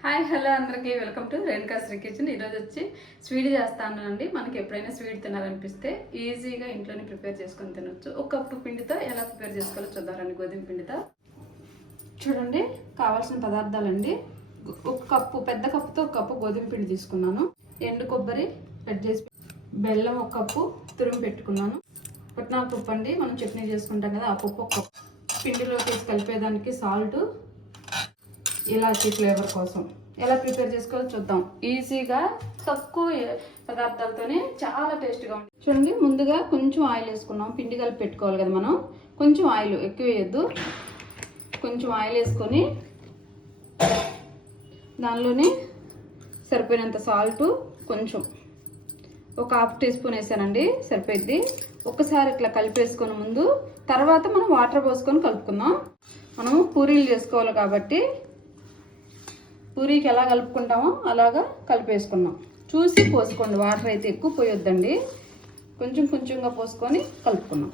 Hi hello అందరికీ. Welcome to Renuka Sri kitchen. ఈరోజు వచ్చి స్వీట్ చేస్తాను అండి మనకి ఎప్పుడైనా స్వీట్ తినాలనిపిస్తే ఈజీగా ఇంట్లోనే ప్రిపేర్ చేసుకొని తినొచ్చు. ఒక కప్పు పిండితో ఎలా ప్రిపేర్ చేసుకోవాలో చూద్దామండి. గోధుమ పిండితో. చూడండి కావాల్సిన పదార్థాలండి. ఒక కప్పు పెద్ద కప్పుతో ఒక కప్పు గోధుమ పిండి తీసుకున్నాను. ఎండు కొబ్బరి కట్ చేసి బెల్లం ఒక కప్పు తురుము పెట్టుకున్నాను. పుట్నాల పప్పు అండి. మనం చట్నీ చేసుకుంటాం కదా ఆ పప్పు ఒక కప్పు. పిండిలోకి కలిపేదానికి సాల్ట్ ఇలాచీ ఫ్లేవర్ కోసం. ఎలా ప్రిపేర్ చేసుకోవాలో చూద్దాం. ఈజీగా తక్కువ పదార్థాలతోనే చాలా టేస్ట్గా ఉంటుంది. చూడండి ముందుగా కొంచెం ఆయిల్ వేసుకున్నాం. పిండి కలిపి పెట్టుకోవాలి కదా మనం. కొంచెం ఆయిల్ ఎక్కువ వేయద్దు. కొంచెం ఆయిల్ వేసుకొని దానిలోనే సరిపోయినంత సాల్ట్ కొంచెం. ఒక హాఫ్ టీ స్పూన్ వేసానండి సరిపోద్ది ఒకసారి ఇట్లా కలిపేసుకొని ముందు తర్వాత మనం వాటర్ పోసుకొని కలుపుకుందాం. మనము పూరీలు చేసుకోవాలి కాబట్టి పూరీకి ఎలా కలుపుకుంటామో అలాగా కలిపేసుకున్నాం. చూసి పోసుకోండి వాటర్ అయితే ఎక్కువ పోయొద్దండి. కొంచెం కొంచెంగా పోసుకొని కలుపుకున్నాం.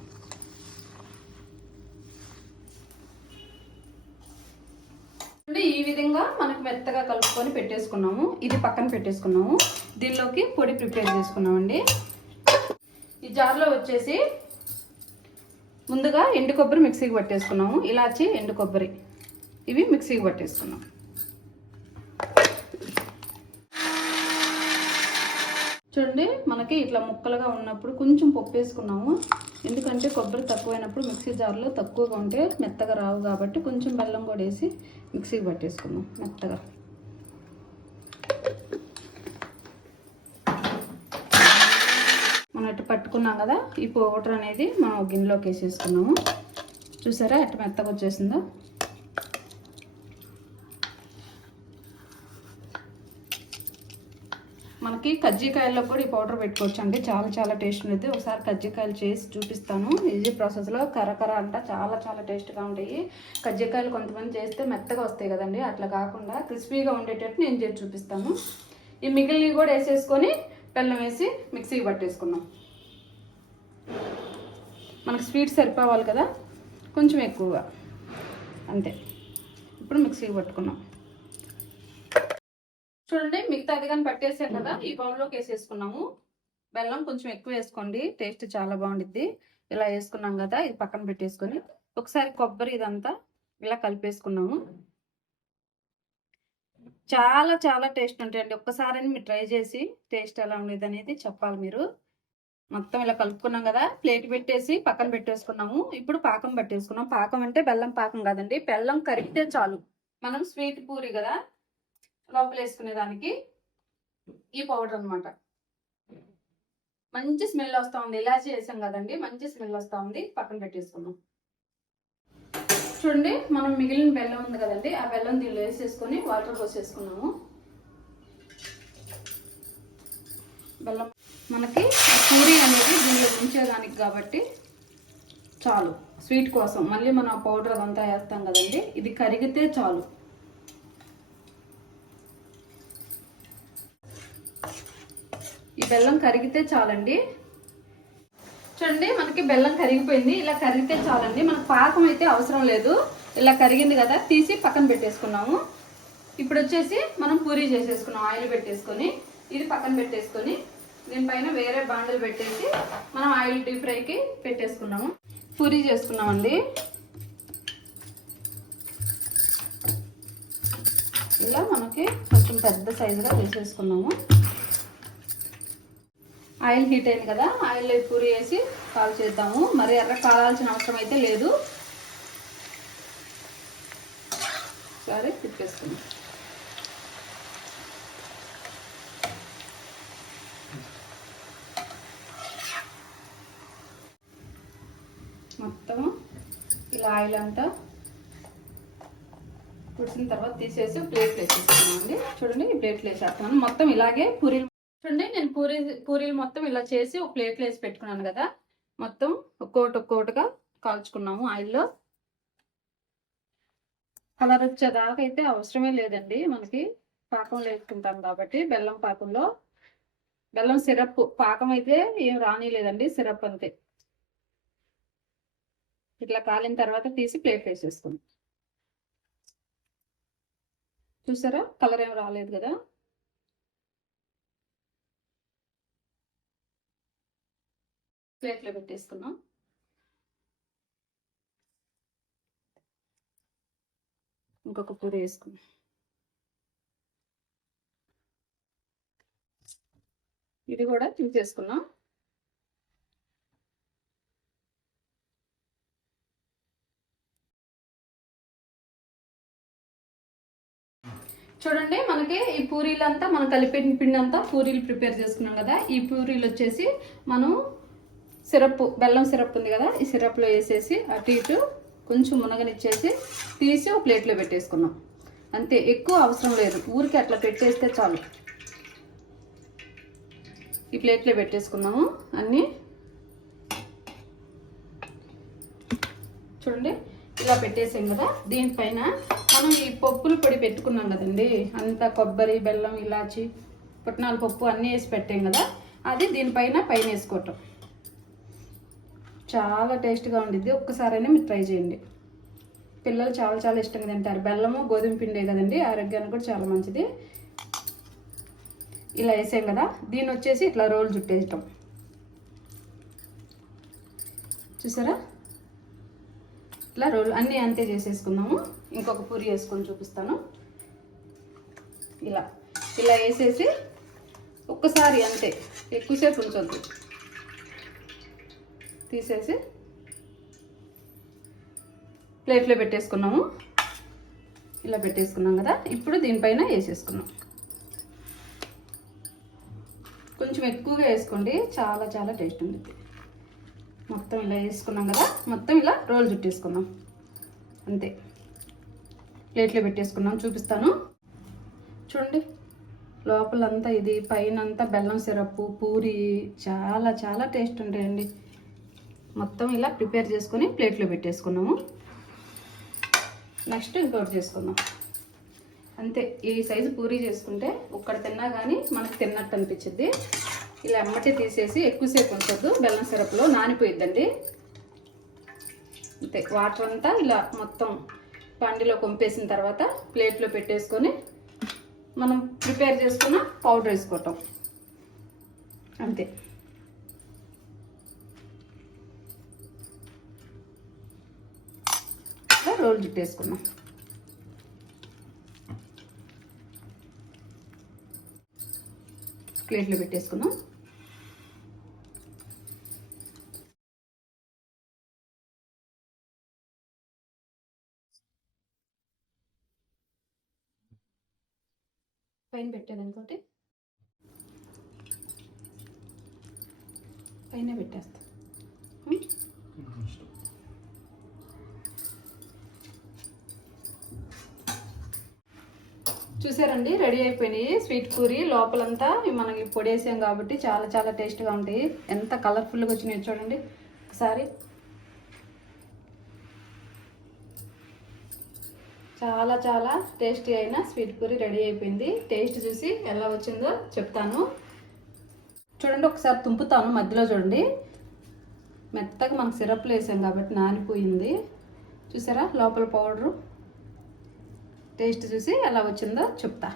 ఈ విధంగా మనకు మెత్తగా కలుపుకొని పెట్టేసుకున్నాము. ఇది పక్కన పెట్టేసుకున్నాము. దీనిలోకి పొడి ప్రిపేర్ చేసుకున్నామండి. ఈ జార్లో వచ్చేసి ముందుగా ఎండు కొబ్బరి మిక్సీకి పట్టేసుకున్నాము. ఇలాచి ఎండు కొబ్బరి. ఇవి మిక్సీకి పట్టేసుకున్నాం. చూడండి మనకి ఇట్లా ముక్కలుగా ఉన్నప్పుడు కొంచెం పప్పు వేసుకున్నాము. ఎందుకంటే కొబ్బరి తక్కువైనప్పుడు మిక్సీ జార్లో తక్కువగా ఉంటే మెత్తగా రావు కాబట్టి కొంచెం బెల్లం కూడా వేసి మిక్సీకి పట్టేసుకున్నాం మెత్తగా. మనం ఇటు పట్టుకున్నాం కదా ఈ పౌడర్ అనేది మనం గిన్నెలోకి వేసేసుకున్నాము. చూసారా ఎట్ట మెత్తగా వచ్చేసిందో? మనకి కజ్జికాయల్లో కూడా ఈ పౌడర్ పెట్టుకోవచ్చు అండి. చాలా చాలా టేస్ట్ ఉంటుంది ఒకసారి కజ్జికాయలు చేసి చూపిస్తాను. ఈజీ ప్రాసెస్లో కరకర అంట చాలా చాలా టేస్ట్గా ఉంటాయి. కజ్జికాయలు కొంతమంది చేస్తే మెత్తగా వస్తాయి కదండి. అట్లా కాకుండా క్రిస్పీగా ఉండేటట్టు నేను చేసి చూపిస్తాను. ఈ మిగిలినవి కూడా వేసేసుకొని బెల్లం వేసి మిక్సీకి పట్టేసుకున్నాం మనకు స్వీట్ సరిపోవాలి కదా. కొంచెం ఎక్కువగా. అంతే. ఇప్పుడు మిక్సీకి పట్టుకున్నాం చూడండి మిగతాది కానీ పట్టేసాం కదా ఈ బౌల్లోకి వేసేసుకున్నాము బెల్లం కొంచెం ఎక్కువ వేసుకోండి టేస్ట్ చాలా బాగుండిద్ది. ఇలా వేసుకున్నాం కదా ఇది పక్కన పెట్టేసుకొని. ఒకసారి కొబ్బరి ఇదంతా ఇలా కలిపేసుకున్నాము. చాలా చాలా టేస్ట్ ఉంటాయండి. ఒక్కసారి మీరు ట్రై చేసి టేస్ట్ ఎలా ఉండేది అనేది చెప్పాలి మీరు. మొత్తం ఇలా కలుపుకున్నాం కదా ప్లేట్ పెట్టేసి పక్కన పెట్టేసుకున్నాము. ఇప్పుడు పాకం పట్టేసుకున్నాం. పాకం అంటే బెల్లం పాకం కాదండి బెల్లం కరిగితే చాలు. మనం స్వీట్ పూరి కదా లోపల వేసుకునే దానికి ఈ పౌడర్ అనమాట మంచి స్మెల్ వస్తూ ఉంది. ఇలాచి వేసాం కదండి మంచి స్మెల్ వస్తూ ఉంది. పక్కన పెట్టేసుకున్నాం చూడండి మనం మిగిలిన బెల్లం ఉంది కదండి ఆ బెల్లం దీనిలో వేసేసుకొని వాటర్ పోసేసుకున్నాము. బెల్లం మనకి పూరి అనేది దీనిలో ఉంచేదానికి కాబట్టి చాలు. స్వీట్ కోసం. మళ్ళీ మనం ఆ పౌడర్ అదంతా వేస్తాం కదండి ఇది కరిగితే చాలు. ఈ బెల్లం కరిగితే చాలండి. చూడండి మనకి బెల్లం కరిగిపోయింది. ఇలా కరిగితే చాలండి. మనకు పాకం అయితే అవసరం లేదు. ఇలా కరిగింది కదా తీసి పక్కన పెట్టేసుకున్నాము. ఇప్పుడు వచ్చేసి మనం పూరీ చేసేసుకున్నాం ఆయిల్ పెట్టేసుకొని. ఇది పక్కన పెట్టేసుకొని దీనిపైన వేరే బాండలు పెట్టేసి మనం ఆయిల్ డీప్ ఫ్రైకి పెట్టేసుకున్నాము. పూరీ చేసుకున్నామండి. ఇలా మనకి కొంచెం పెద్ద సైజుగా వేసేసుకున్నాము ఆయిల్ హీట్ అయింది కదా ఆయిల్ పూరి వేసి కాల్ చేద్దాము. మరి ఎర్ర కాలాల్సిన అవసరం అయితే లేదు. సరే తిప్పేసుకుందాం మొత్తం ఇలా ఆయిల్ అంతా పుడిసిన తర్వాత తీసేసి ప్లేట్లు వేసేస్తున్నామండి చూడండి ఈ ప్లేట్లు వేసేస్తున్నాను. మొత్తం ఇలాగే పూరీలు చూడండి నేను పూరి పూరీలు మొత్తం ఇలా చేసి ఒక ప్లేట్లో వేసి పెట్టుకున్నాను కదా. మొత్తం ఒక్కోటి ఒక్కోటిగా కాల్చుకున్నాము ఆయిల్లో. కలర్ వచ్చేదాకా అయితే అవసరమే లేదండి. మనకి పాకం వేసుకుంటాం కాబట్టి బెల్లం పాకంలో. బెల్లం సిరప్ పాకం అయితే ఏం రానిలేదండి సిరప్ అంతే. ఇట్లా కాలిన తర్వాత తీసి ప్లేట్ వేసేసుకుందాం. చూసారా? కలర్ ఏం రాలేదు కదా. ప్లేట్లో పెట్టేసుకున్నాం ఇంకొక పూరి వేసుకున్నాం ఇది కూడా తీసేసుకున్నాం చూడండి మనకి ఈ పూరీలంతా మనం కలిపిన పిండి అంతా పూరీలు ప్రిపేర్ చేసుకున్నాం కదా. ఈ పూరీలు వచ్చేసి మనం సిరప్ బెల్లం సిరప్ ఉంది కదా ఈ సిరప్లో వేసేసి అటు ఇటు కొంచెం మునగనిచ్చేసి తీసి ఒక ప్లేట్లో పెట్టేసుకున్నాం. అంతే ఎక్కువ అవసరం లేదు. ఊరికి అట్లా పెట్టేస్తే చాలు. ఈ ప్లేట్లో పెట్టేసుకున్నాము అన్నీ. చూడండి ఇలా పెట్టేసాం కదా దీనిపైన మనం ఈ పప్పుల పొడి పెట్టుకున్నాం కదండి అంతా కొబ్బరి బెల్లం ఇలాచి పుట్నాల పప్పు అన్నీ వేసి పెట్టాం కదా అది దీనిపైన పైన వేసుకోవటం. చాలా టేస్ట్గా ఉండిద్ది. ఒక్కసారైనా మీరు ట్రై చేయండి. పిల్లలు చాలా చాలా ఇష్టంగా తింటారు. బెల్లము గోధుమ పిండే కదండి ఆరోగ్యానికి కూడా చాలా మంచిది. ఇలా వేసాం కదా. దీన్ని వచ్చేసి ఇట్లా రోల్ చుట్టేయటం. చూసారా? ఇట్లా రోల్ అన్నీ అంతే చేసేసుకుందాము. ఇంకొక పూరి వేసుకొని చూపిస్తాను. ఇలా. ఇలా వేసేసి ఒక్కసారి అంతే. ఎక్కువసేపు ఉంచొద్దు. తీసేసి ప్లేట్లో పెట్టేసుకున్నాము. ఇలా పెట్టేసుకున్నాం కదా. ఇప్పుడు దీనిపైన వేసేసుకున్నాం. కొంచెం ఎక్కువగా వేసుకోండి. చాలా చాలా టేస్ట్ ఉంటుంది. మొత్తం ఇలా వేసుకున్నాం కదా. మొత్తం ఇలా రోల్ చుట్టేసుకున్నాం అంతే. ప్లేట్లో పెట్టేసుకున్నాం. చూపిస్తాను. చూడండి. లోపలంతా ఇది పైన అంతా బెల్లం సిరప్ పూరి చాలా చాలా టేస్ట్ ఉంటాయండి. మొత్తం ఇలా ప్రిపేర్ చేసుకొని ప్లేట్లో పెట్టేసుకున్నాము. నెక్స్ట్ ఇంకోటి చేసుకుందాం. అంతే ఈ సైజు పూరి చేసుకుంటే ఒక్కడ తిన్నా కానీ మనకు తిన్నట్టు అనిపించింది ఇలా ఎమ్మటి తీసేసి ఎక్కువసేపు ఉంచొద్దు బెల్లం సిరప్లో నానిపోయిద్దండి. అంతే వాటర్ అంతా ఇలా మొత్తం పండిలో కొంపేసిన తర్వాత ప్లేట్లో పెట్టేసుకొని మనం ప్రిపేర్ చేసుకున్న పౌడర్ వేసుకోవటం. అంతే. రోల్ చుట్టేసుకున్నాం. ప్లేట్లో పెట్టేసుకున్నాం. పైన పెట్టేది ఇంకోటి పైన పెట్టేస్తాం. చూసారండి? రెడీ అయిపోయినాయి. స్వీట్ పూరి లోపలంతా మనకి పొడేసాం కాబట్టి చాలా చాలా టేస్ట్గా ఉంటాయి. ఎంత కలర్ఫుల్గా వచ్చినాయి చూడండి. ఒకసారి. చాలా చాలా టేస్టీ అయిన స్వీట్ పూరి రెడీ అయిపోయింది. టేస్ట్ చూసి ఎలా వచ్చిందో చెప్తాను. చూడండి ఒకసారి తుంపుతాను మధ్యలో చూడండి. మెత్తగా మనకు సిరప్లు వేసాం కాబట్టి నానిపోయింది. చూసారా? లోపల పౌడరు. టేస్ట్ చూసి ఎలా వచ్చిందో చెప్తా.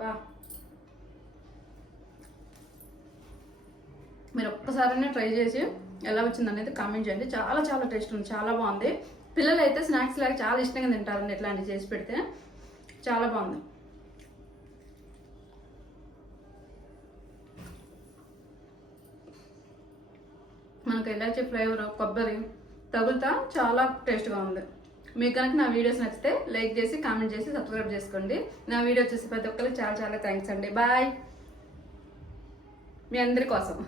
బా. మీరు ఒక్కసారైనా ట్రై చేసి ఎలా వచ్చింది అనేది కామెంట్ చేయండి. చాలా చాలా టేస్ట్ ఉంది చాలా బాగుంది. పిల్లలు అయితే స్నాక్స్ లాగా చాలా ఇష్టంగా తింటారండి ఇట్లాంటివి చేసి పెడితే. చాలా బాగుంది. మనకు ఇలాచీ ఫ్లేవర్ కొబ్బరి తగులుతా చాలా టేస్ట్గా ఉంది. మీకు కనుక నా వీడియోస్ నచ్చితే లైక్ చేసి కామెంట్ చేసి సబ్స్క్రైబ్ చేసుకోండి. నా వీడియో చూసి ప్రతి ఒక్కరికి చాలా చాలా థ్యాంక్స్ అండి. బాయ్. మీ అందరి కోసం.